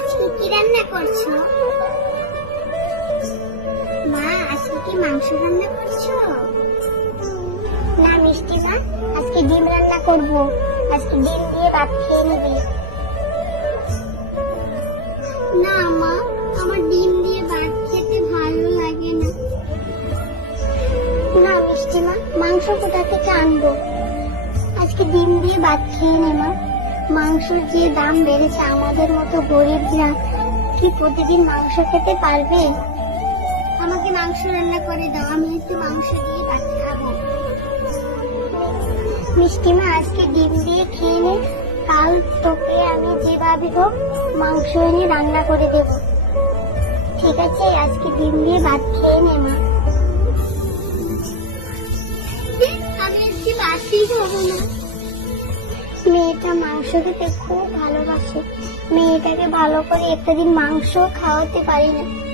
আজকে কি রান্না করছ? মা আজকে কি মাংস রান্না করছ? না মিষ্টি না। আজকে ডিম রান্না করব। আজকে ডিম দিয়ে ভাত খেয়ে নিবি। না মা আমার ডিম দিয়ে ভাত খেতে ভালো লাগে না। না মিষ্টি মা মাংস কোথা থেকে আনব? আজকে ডিম দিয়ে ভাত খেয়ে নে মা। মাংসের যে দাম বেড়েছে, আমাদের মতো গরিবরা কি প্রতিদিন মাংস খেতে পারবে? আমাকে মাংস রান্না করে দাও, আমি একটু মাংস দিয়ে ভাত খাব। মিষ্টি মা, আজকে ডিম দিয়ে খেয়ে নে। কাল তোকে আমি যেভাবে হোক মাংস এনে রান্না করে দেব। ঠিক আছে, আজকে ডিম দিয়ে ভাত খেয়ে নে মা। আমি আজকে ভাতই খাব না মেয়েটা মাংস খেতে খুব ভালোবাসে। মেয়েটাকে ভালো করে একটা দিন মাংস খাওয়াতে পারি না।